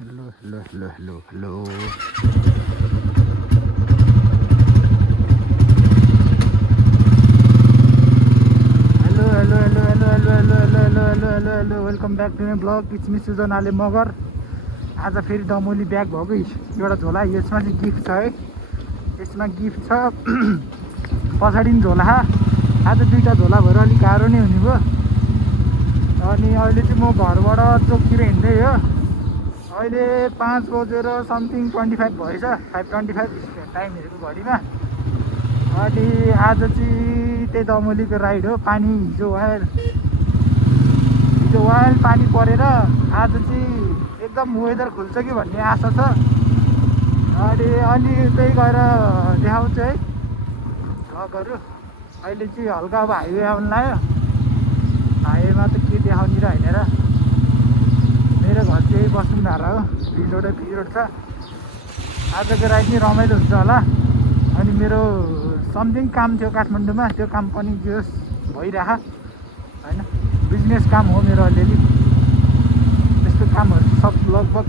Hello hello hello hello hello hello hello hello hello hello hello hello hello hello hello hello welcome back to my blog. It's me Sujan Ale Magar. आज फेरि Damauli back भएको एउटा झोला। यसमा चाहिँ gift छ है, यसमा गिफ्ट छ। पछाडि पनि झोला। आज दुईवटा झोला भएर अलिक गाह्रो नै हुने भयो। अनि अहिले चाहिँ म घरबाट चोकतिर हिँड्दै हो। अहिले 5 बजेर समथिङ 25 भएछ, 5:25 टाइम हेरेको घडीमा। अनि आज चाहिँ त्यही दमोलीको राइड हो। पानी हिजो वाइल पानी परेर आज चाहिँ एकदम वेदर खुल्छ कि भन्ने आशा छ। अनि अलि त्यही गएर देखाउँछु है भ्लगहरू। अहिले चाहिँ हल्का अब हाइवे आउनु लाग्यो। हाइवेमा त के देखाउने र होइन र। मेरो घर चाहिँ बसुन्धारा हो, भिडोडै भिड छ। आजको राइड चाहिँ रमाइलो हुन्छ होला। अनि मेरो समथिङ काम थियो काठमाडौँमा, त्यो काम पनि जे होस् भइरह होइन। बिजनेस काम हो मेरो अलिअलि। त्यस्तो कामहरू सब लगभग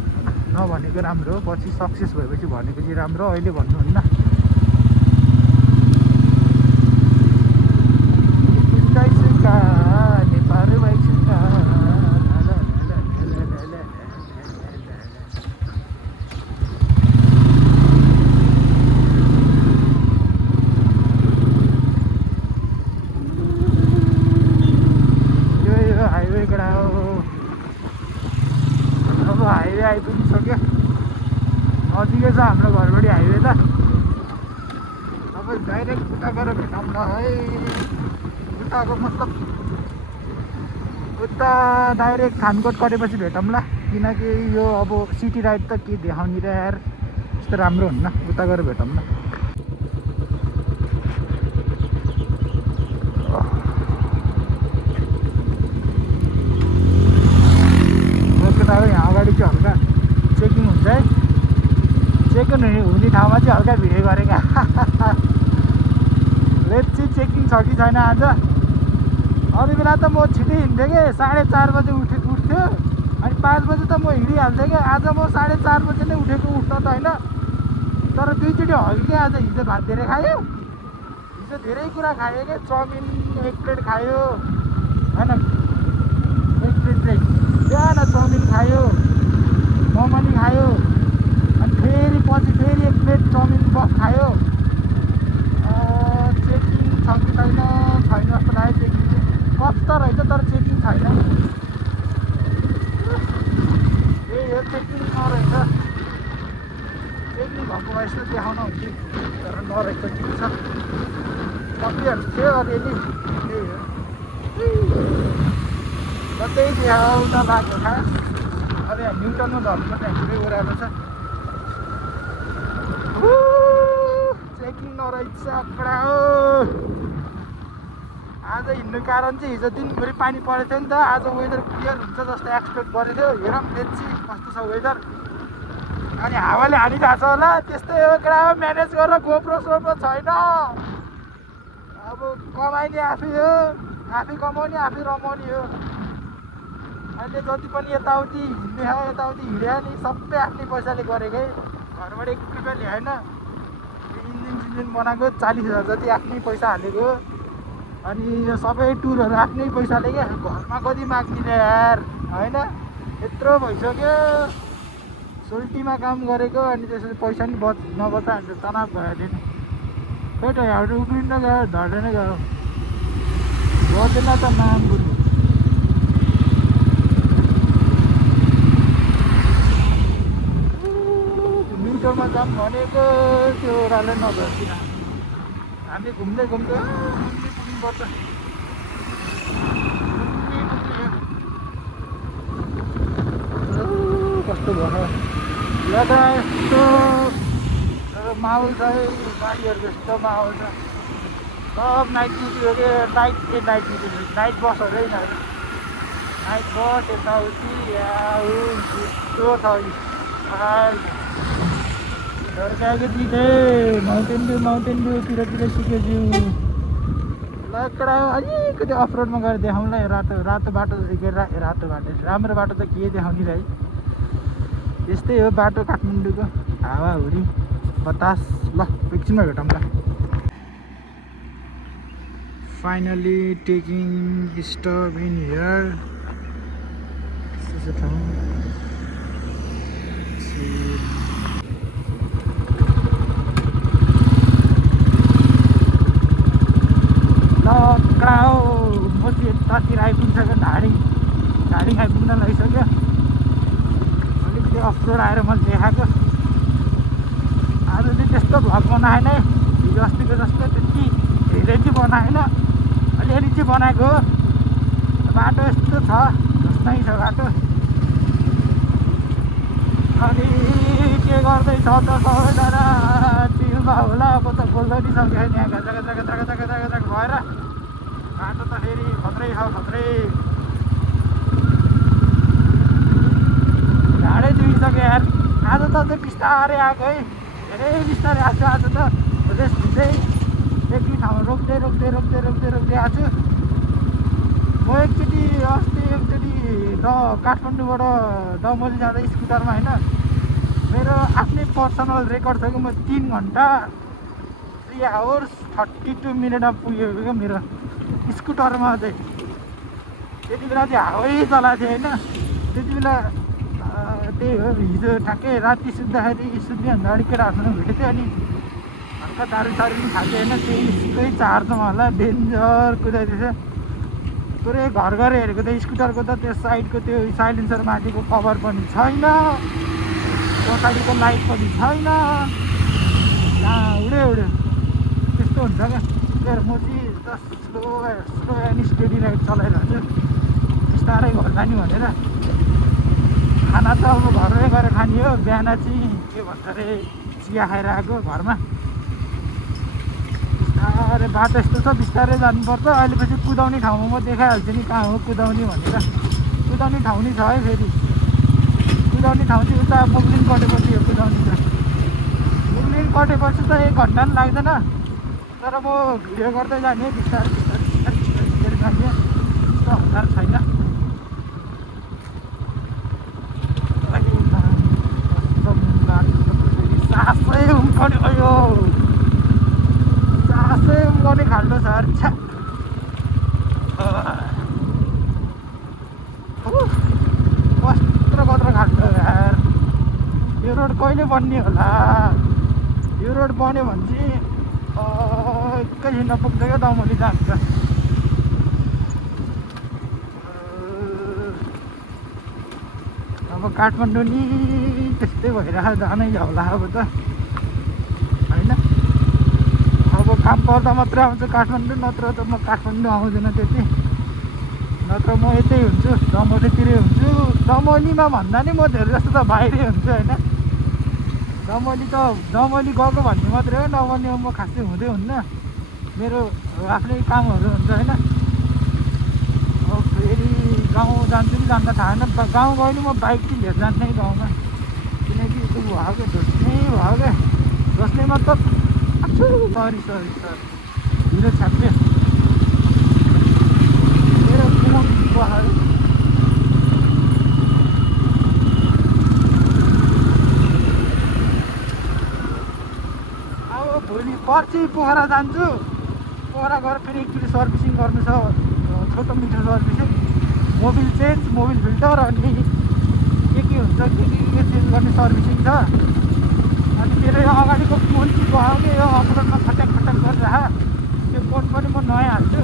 नभनेको राम्रो हो, पछि सक्सेस भएपछि भनेको चाहिँ राम्रो, अहिले भन्नुहुन्न। अब हाइवे आइपुगिसक्यो, नजिकै छ हाम्रो घरबाट हाइवे त। अब डाइरेक्ट उता गएर भेटौँ ल है। उताको मतलब उता डाइरेक्ट खानकोट गरेपछि भेटौँ ल। किनकि यो अब सिटी राइड त के देखाउने र यार, त्यस्तो राम्रो हुन्न। उता गएर भेटौँ ल। अब यहाँ अगाडि चाहिँ हल्का चेकिङ हुन्छ है। चेकिङ हुने ठाउँमा चाहिँ हल्का भिडै गरेका। लेप्ची चेकिङ छ कि छैन आज। अरू बेला त म छिटै हिँड्थेँ कि, 4:30 बजे उठ्थ्यो। अनि 5 बजे त म हिँडिहाल्थेँ कि। आज म 4:30 बजे नै उठेको, उठ्न त होइन तर दुईचोटि हग्यो कि आज। हिजो भात धेरै खायो, हिजो धेरै कुरा खायो कि। चाउमिन 1 प्लेट खायो होइन, 1 प्लेट चाहिँ बिहान चाउमिन खायो, मोमो खायो। अनि फेरि पछि फेरि 1 प्लेट चाउमिन बफ खायो। चेकिङ छ कि छैन, छैन जस्तो लाग्यो। चेकिङ चाहिँ बफ त रहेछ तर चेकिङ छैन। ए यो चेकिङ नरहेछ, चेकिङ भएको भए यस्तो देखाउन हुन्थ्यो तर नरहेछ। ठिक छ, सकिहाल्थ्यो अलिअलि। त्यही हो, कतै देखाउन लाग्यो खास। अब यहाँ न्युटनमा झर्नुपर्ने हाम्रै ओह्रालो छ। चेकिङ नरहेछ कडा हो। आज हिँड्नु कारण चाहिँ हिजो दिनभरि पानी परेको थियो नि त। आज वेदर क्लियर हुन्छ जस्तो एक्सपेक्ट गरेको थियो। हेरौँ लेट्सी कस्तो छ वेदर। अनि हावाले हानिरहेको छ होला, त्यस्तै हो कडा हो। म्यानेज गरेर गोप्रो सोप्रो छैन। अब कमाइने आफै हो, आफै कमाउने आफै रमाउने हो। अहिले जति पनि यताउति हिँड्ने हो, यताउति हिँड्यो नि सबै आफ्नै पैसाले गरेकै। घरबाट 1 रुपियाँ ल्याएन। इन्जिन सिन्जिन बनाएको 40,000 जति आफ्नै पैसा हालेको। अनि यो सबै टुरहरू आफ्नै पैसाले क्या। घरमा कति माग्ने र यार होइन। यत्रो भइसक्यो सोल्टीमा काम गरेको। अनि त्यसपछि पैसा नि नबचा भने त तनाव भइहाल्यो नि। त्यही त यहाँ उक्लिन गयो, धर्दैन गयो, गर्दैन त नाम बुझ्नु। न्युटनमा जाऊँ भनेको त्यो ओह्रालो नभएतिर हामी घुम्दै घुम्दै पुग्नुपर्छ। कस्तो भयो यहाँ त। यस्तो माहौल छ है, गाडीहरूको यस्तो माहौल छ। सब नाइट ड्युटी हो कि, नाइट ड्युटी, नाइट बसहरू है यिनीहरू। नाइट बस यताउति यस्तो छ। धर्काएको दिने माउन्टेन भ्यूतिर सिकेज्यू लकडा। अलिकति अफरोडमा गएर देखाउँला। रातो बाटो, रातो बाटो, राम्रो बाटो त के देखाउने र है। यस्तै हो बाटो काठमाडौँको हावाहुरी बतास। ल एकछिनमा भेटौँ ल। Finally taking stop in here. ठाउँ ल कहाँ हो म चाहिँ यतातिर आइपुगिसक्यो। ढाडी आइपुग्न लागिसक्यो। अलिकति अफरोड आएर मैले देखाएको। आज चाहिँ त्यस्तो भ्लग बनाएन है, हिजो अस्तिको जस्तो त्यति धेरै चाहिँ बनाएन, अलिअलि चाहिँ बनाएको हो। बाटो यस्तो छ, जस्तै छ बाटो। अनि के गर्दैछ त सबैजना चिलमा होला। अब त बोल्दै नि सक्यो नि, यहाँ गाजा भएर बाटो त फेरि खत्रै छ खत्रै। ढाडै दुइसक्यो यार। आज त चाहिँ बिस्तारै आएको है, धेरै बिस्तारै आएको आज त। रेस्ट दिँदै एक दुई ठाउँमा रोक्दै आएको छु। म एकचोटि काठमाडौँबाट दमोली जाँदा स्कुटरमा होइन, मेरो आफ्नै पर्सनल रेकर्ड छ कि म 3 घन्टा 3 आवर्स 32 मिनटमा पुगेको क्या मेरो स्कुटरमा चाहिँ। त्यति बेला चाहिँ हावै चलाएको थिएँ होइन। त्यति बेला त्यही हो, हिजो ठ्याक्कै राति सुत्नुभन्दा अगाडि केटाहरूसँग भेटेको थियो। अनि हल्का दारू पनि खाएको होइन, त्यही चार्जमा होला डेन्जर कुदाइदिएछ पुरै। घर हेरेको त स्कुटरको त त्यो साइडको त्यो साइलेन्सर माथिको कभर पनि छैन, पछाडिको लाइट पनि छैन, उड्यो त्यस्तो हुन्छ क्या। म चाहिँ स्लो एन्ड स्टेडी राइड चलाइरहेको छु, बिस्तारै घर जाने भनेर। खाना त अब घरमै गएर खाने हो। बिहान चाहिँ के भन्छ अरे चिया खाएर आएको घरमा। बिस्तारै बाटो यस्तो छ, बिस्तारै जानुपर्छ। अहिले पछि कुदाउने ठाउँमा म देखाइहाल्छु नि कहाँ हो कुदाउने भनेर। कुदाउने ठाउँ नि छ है फेरि। कुदाउने ठाउँ चाहिँ उता मुगलिन कटेपछि हो कुदाउने छ। मुगलिन कटेपछि त 1 घन्टा पनि लाग्दैन, तर म भिडियो गर्दै जाने बिस्तारै जाने, त्यस्तो हतार छैन। सासै उम्कने अयो, सासै उम्कने खाल्डो छ छ्या। कत्रो खाल्डो यार। यो रोड कहिले बन्ने होला? यो रोड बन्यो भने चाहिँ एकैछिन नपुग्छ क्या दमोली जान्छ। अब काठमाडौँ नि त्यस्तै भइरहेको जानै होला अब त होइन। अब काम पर्दा मात्रै आउँछु काठमाडौँ, नत्र त म काठमाडौँ आउँदैन त्यति। नत्र म यतै हुन्छु, दमोलीतिरै हुन्छु। दमोलीमा भन्दा नि म धेरै जस्तो त बाहिरै हुन्छु होइन। दमोली गएको भन्ने मात्रै हो, दमोलीमा म खासै हुँदै हुन्न, मेरो आफ्नै कामहरू हुन्छ होइन। अब फेरि गाउँ जान्छु कि जान्न थाहा छैन। गाउँ गयो नि म बाइक चाहिँ लिएर जान्नै गाउँमा, किनकि त्यो भयो क्या धोस्ने भयो क्या। धोस्ने मतलब सरी हिरो छाप्यो मेरो भयो। अब भोलि पर्सि पोखरा जान्छु। पोखरा गएर फेरि एकचोटि सर्भिसिङ गर्नु छ, छोटो मिठो servicing, Mobil change, Mobil filter, अनि के हुन्छ के चेन्ज गर्ने सर्भिसिङ छ। अनि मेरो यो अगाडिको फोन चाहिँ भयो कि यो अपलोडमा खट्याक गरिरह। त्यो फोन पनि म नयाँ हाल्छु।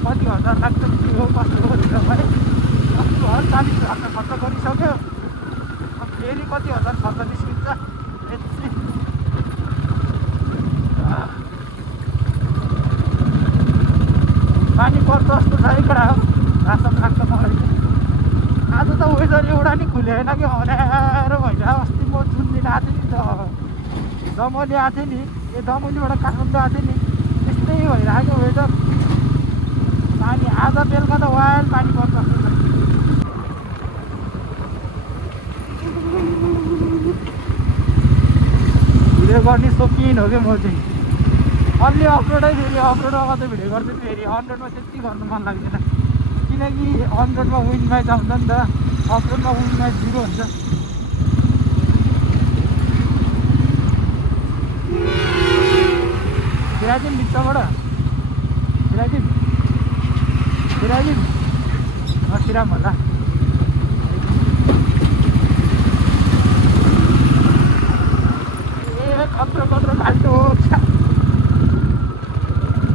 कति हजार लाग्छ के हो कस्तो हो भनेर भाइ 40,000 खर्च गरिसक्यो। अब फेरि कति हजार खर्च निस्किन्छ यति। पानी पर्छ जस्तो छ एकरा हो, रासन लाग्छ मलाई। आज त वेदर एउटा नि खुलेन कि अँध्यारो भइरहेको। अस्ति म जुन दिन आएको थिएँ नि त दमोली आएको थिएँ नि, यो दमोलीबाट काठमाडौँ आएको थिएँ नि, त्यस्तै भइरहेको वेदर। पानी आज बेलुका त वाइल पानी पर्छ जस्तो छ। भिडियो गर्ने सोकिन हो क्या म चाहिँ। अलि अफरोडै, फेरि अफरोडमा मात्रै भिडियो गर्छु। फेरि अनरोडमा त्यति गर्नु मन लाग्दैन, किनकि अनरोडमा विन्ड म्याच आउँछ नि त, अफरोडमा विन्ड म्याच 0 हुन्छ। बिचबाट बिराजिम नसिराम होला ए खतरो खाल्टो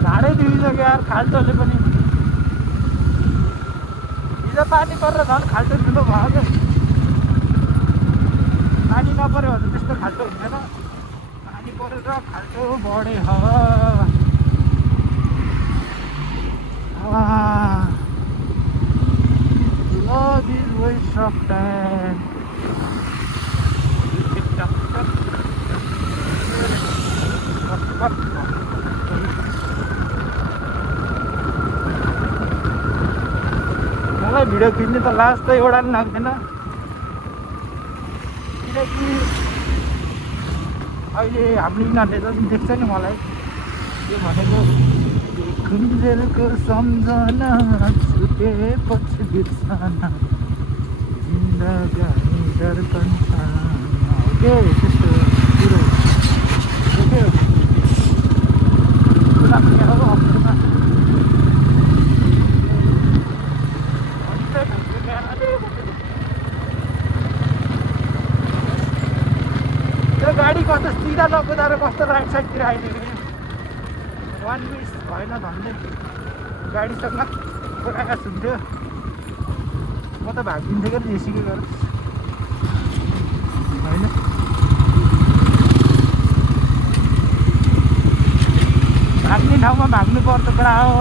झाडै दिइसक्यो यार खाल्टोले पनि हिजो पानी परेर झन् खाल्टो ठुलो भयो क्या पानी नपऱ्यो भने त्यस्तो खाल्टो हुँदैन पानी परेर खाल्टो बढे Love is waste of time. मलाई भिडियो खिच्ने त लास्ट त एउटा पनि लाग्दैन किनकि अहिले हाम्रो यिनीहरूले जति देख्छ नि मलाई त्यो भनेको खुन्जेलको सम्झना छुटेपछि बिर्सना जिन्दगानी दर्पण के त्यस्तो कुरो देख्यो त्यो गाडी कस्तो सिधा नकुदाएर कस्तो राइट साइडतिर आइदियो वान मिस भएन भन्दै गाडीसँग पुरा सुन्थ्यो म त भागिदिन्थेँ क्या जेसीको गरेर होइन भाग्ने ठाउँमा भाग्नु पर्छ पुरा हो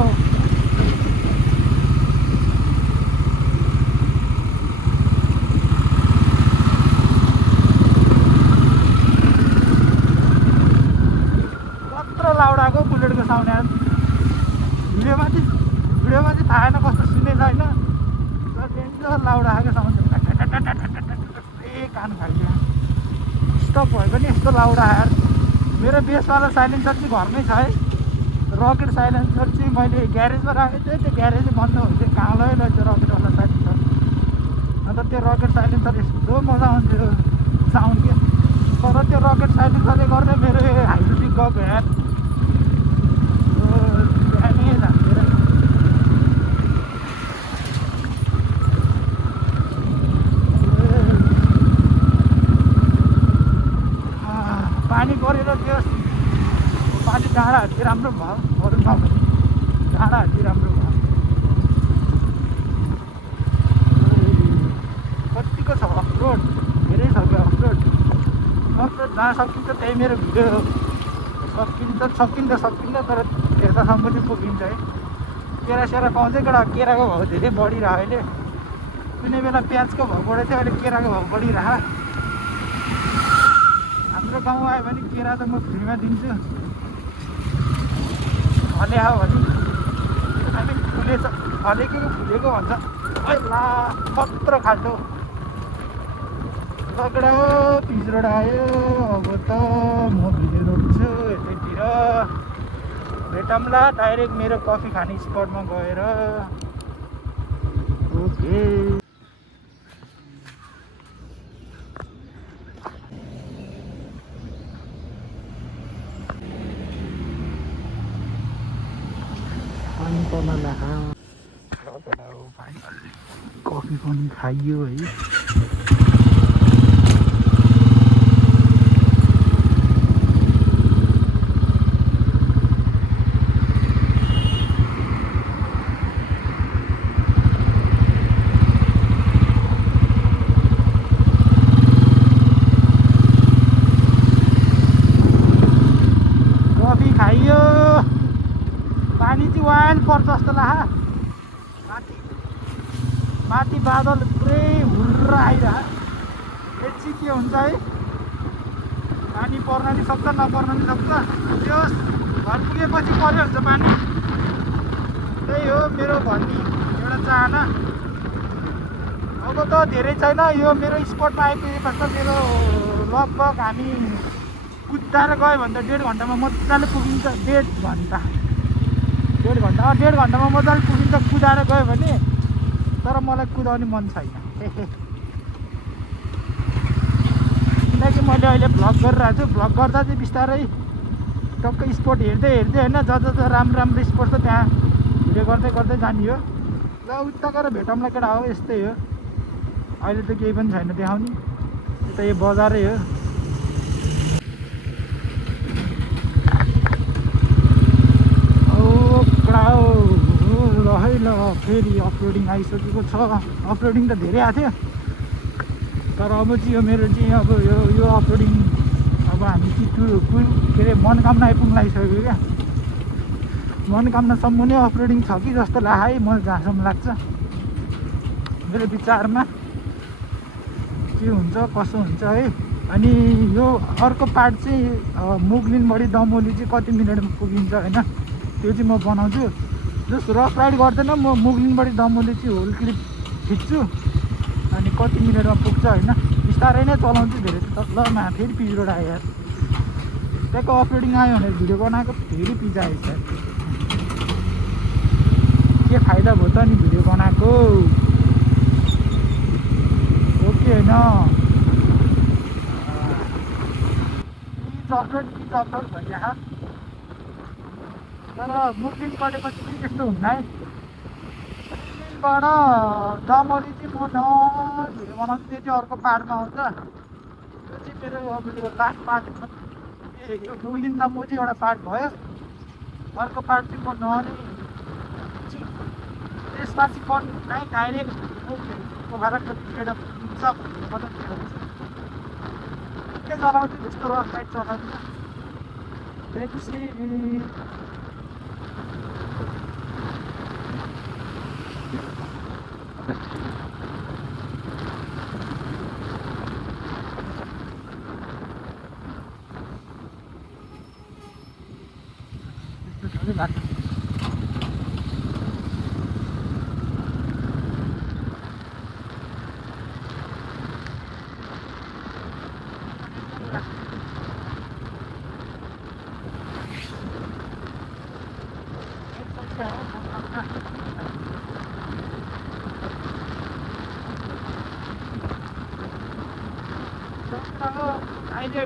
लाउडाको बुलेटको साउन्ड आयो भिडियोमा चाहिँ थाहा छैन कस्तो सुनेको छैन तर डेन्जर लाउडा आएको साउन्ड ए कान खाइदियो स्टक भयो पनि यस्तो लाउडा आयो मेरो बेसवाला साइलेन्सर चाहिँ घरमै छ है रकेट साइलेन्सर चाहिँ मैले ग्यारेजमा राखेको थिएँ त्यो ग्यारेज बन्द हुन्थ्यो कालो त्यो रकेटवाला साइलेन्सर अन्त त्यो रकेट साइलेन्सर यस्तो मजा आउँथ्यो साउन्ड के तर त्यो रकेट साइलेन्सरले गर्दा मेरो हाइड्रोटिक गएको यार पानी परेर त्यो पानी डाँडाहरूतिर राम्रो भयो अरू नभए डाँडाहरूतिर राम्रो भयो कतिको छ अफरोड धेरै छ क्या अफरोड जहाँ सकिन्छ त्यही मेरो भिडियो सकिन्छ तर हेर्दासम्म चाहिँ पुगिन्छ है केरा पाउँछ केटा केराको भाउ धेरै बढिरह्यो अहिले कुनै बेला प्याजको भाउ बढेको थियो अहिले केराको भाउ बढिरह्यो हाम्रो गाउँ आयो भने केरा त म फ्रीमा दिन्छु फले आयो भने हामी फुलेको भन्छ ला कत्रो खाल्टो तगडा पिजरोड आयो अब त म भिडियो रोप्छु यतैतिर भेटौँला डाइरेक्ट मेरो कफी खाने स्पटमा गएर ओके पानी पर्न कफी पनि खाइयो है पानी चाहिँ वाइल पर्छ जस्तो लाग्छ माथि बादल पुरै हुर्र आइरह एकछिन के हुन्छ है पानी पर्न नि सक्छ नपर्न नि सक्छ त्यो घर पुगेपछि पर्यो हुन्छ पानी त्यही हो मेरो भन्ने एउटा चाहना अब त धेरै छैन यो मेरो स्पटमा आइपुगेपछि त मेरो लगभग हामी कुदाएर गयो भने त 1.5 घन्टामा मजाले पुगिन्छ 1.5 घन्टामा मजाले पुगिन्छ कुदाएर गयो भने तर मलाई कुदाउने मन छैन किनकि मैले अहिले भ्लग गरिरहेको छु भ्लग गर्दा चाहिँ बिस्तारै टक्कै स्पोट हेर्दै हेर्दै होइन जहाँ राम्रो राम्रो स्पोट छ त्यहाँ भिडियो गर्दै गर्दै जाने हो। ल उता गएर भेटौँला केटा हो, यस्तै हो। अहिले त केही पनि छैन देखाउने, यता यो बजारै हो। ल है ल फेरि अफरोडिङ आइसकेको छ। अफरोडिङ त धेरै आएको थियो, तर अब चाहिँ यो मेरो चाहिँ अब यो अफरोडिङ अब हामी चाहिँ के अरे मनोकामना आइपुग्न लागिसक्यो क्या। मनोकामनासम्म नै अफरोडिङ छ कि जस्तो लाग्यो है, मलाई जहाँसम्म लाग्छ मेरो विचारमा। के हुन्छ कसो हुन्छ है। अनि यो अर्को पार्ट चाहिँ मुगलिनबाट दमोली चाहिँ कति मिनटमा पुगिन्छ होइन, त्यो चाहिँ म बनाउँछु। जस्तो रफ राइड गर्दैन म, मुगलिनबाट दमोली चाहिँ होल क्लिप खिच्छु अनि कति मिनटमा पुग्छ होइन। बिस्तारै नै चलाउँछु धेरै त। ल फेरि पिच रोड आयो यार, त्यहाँको अफरोडिङ आयो भनेर भिडियो बनाएको फेरि पिच आयो यार। के फाइदा भयो त नि भिडियो बनाएको, हो कि होइन। अफरोड भइरहेको, तर मुगलिन पढेपछि पनि त्यस्तो हुन्न है। मुगलिनबाट दमोली चाहिँ म भिडियो बनाउँछु, त्यो चाहिँ अर्को पार्टमा आउँछ। त्यो चाहिँ मेरो अब यो लास्ट पार्ट छ। यो मुगलिन दमोली चाहिँ एउटा पार्ट भयो, अर्को पार्ट चाहिँ म त्यसपछि नै डाइरेक्ट पोखराको एउटा पुग्छ के चलाउँछु, त्यस्तो रफ राइड चलाउँछु। त्यसपछि बाटो अहिले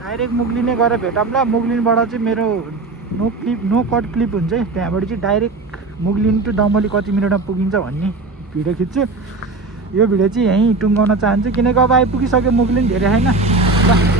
डाइरेक्ट मुगलिनै गएर भेटौँला। मुगलिनबाट चाहिँ मेरो नो कट क्लिप हुन्छ है, त्यहाँबाट चाहिँ डाइरेक्ट मुगलिन टु दमोली कति मिनटमा पुगिन्छ भन्ने भिडियो खिच्छु। यो भिडियो चाहिँ यहीँ टुङ्गाउन चाहन्छु किनकि अब आइपुगिसक्यो मुगलिन, धेरै छैन। ल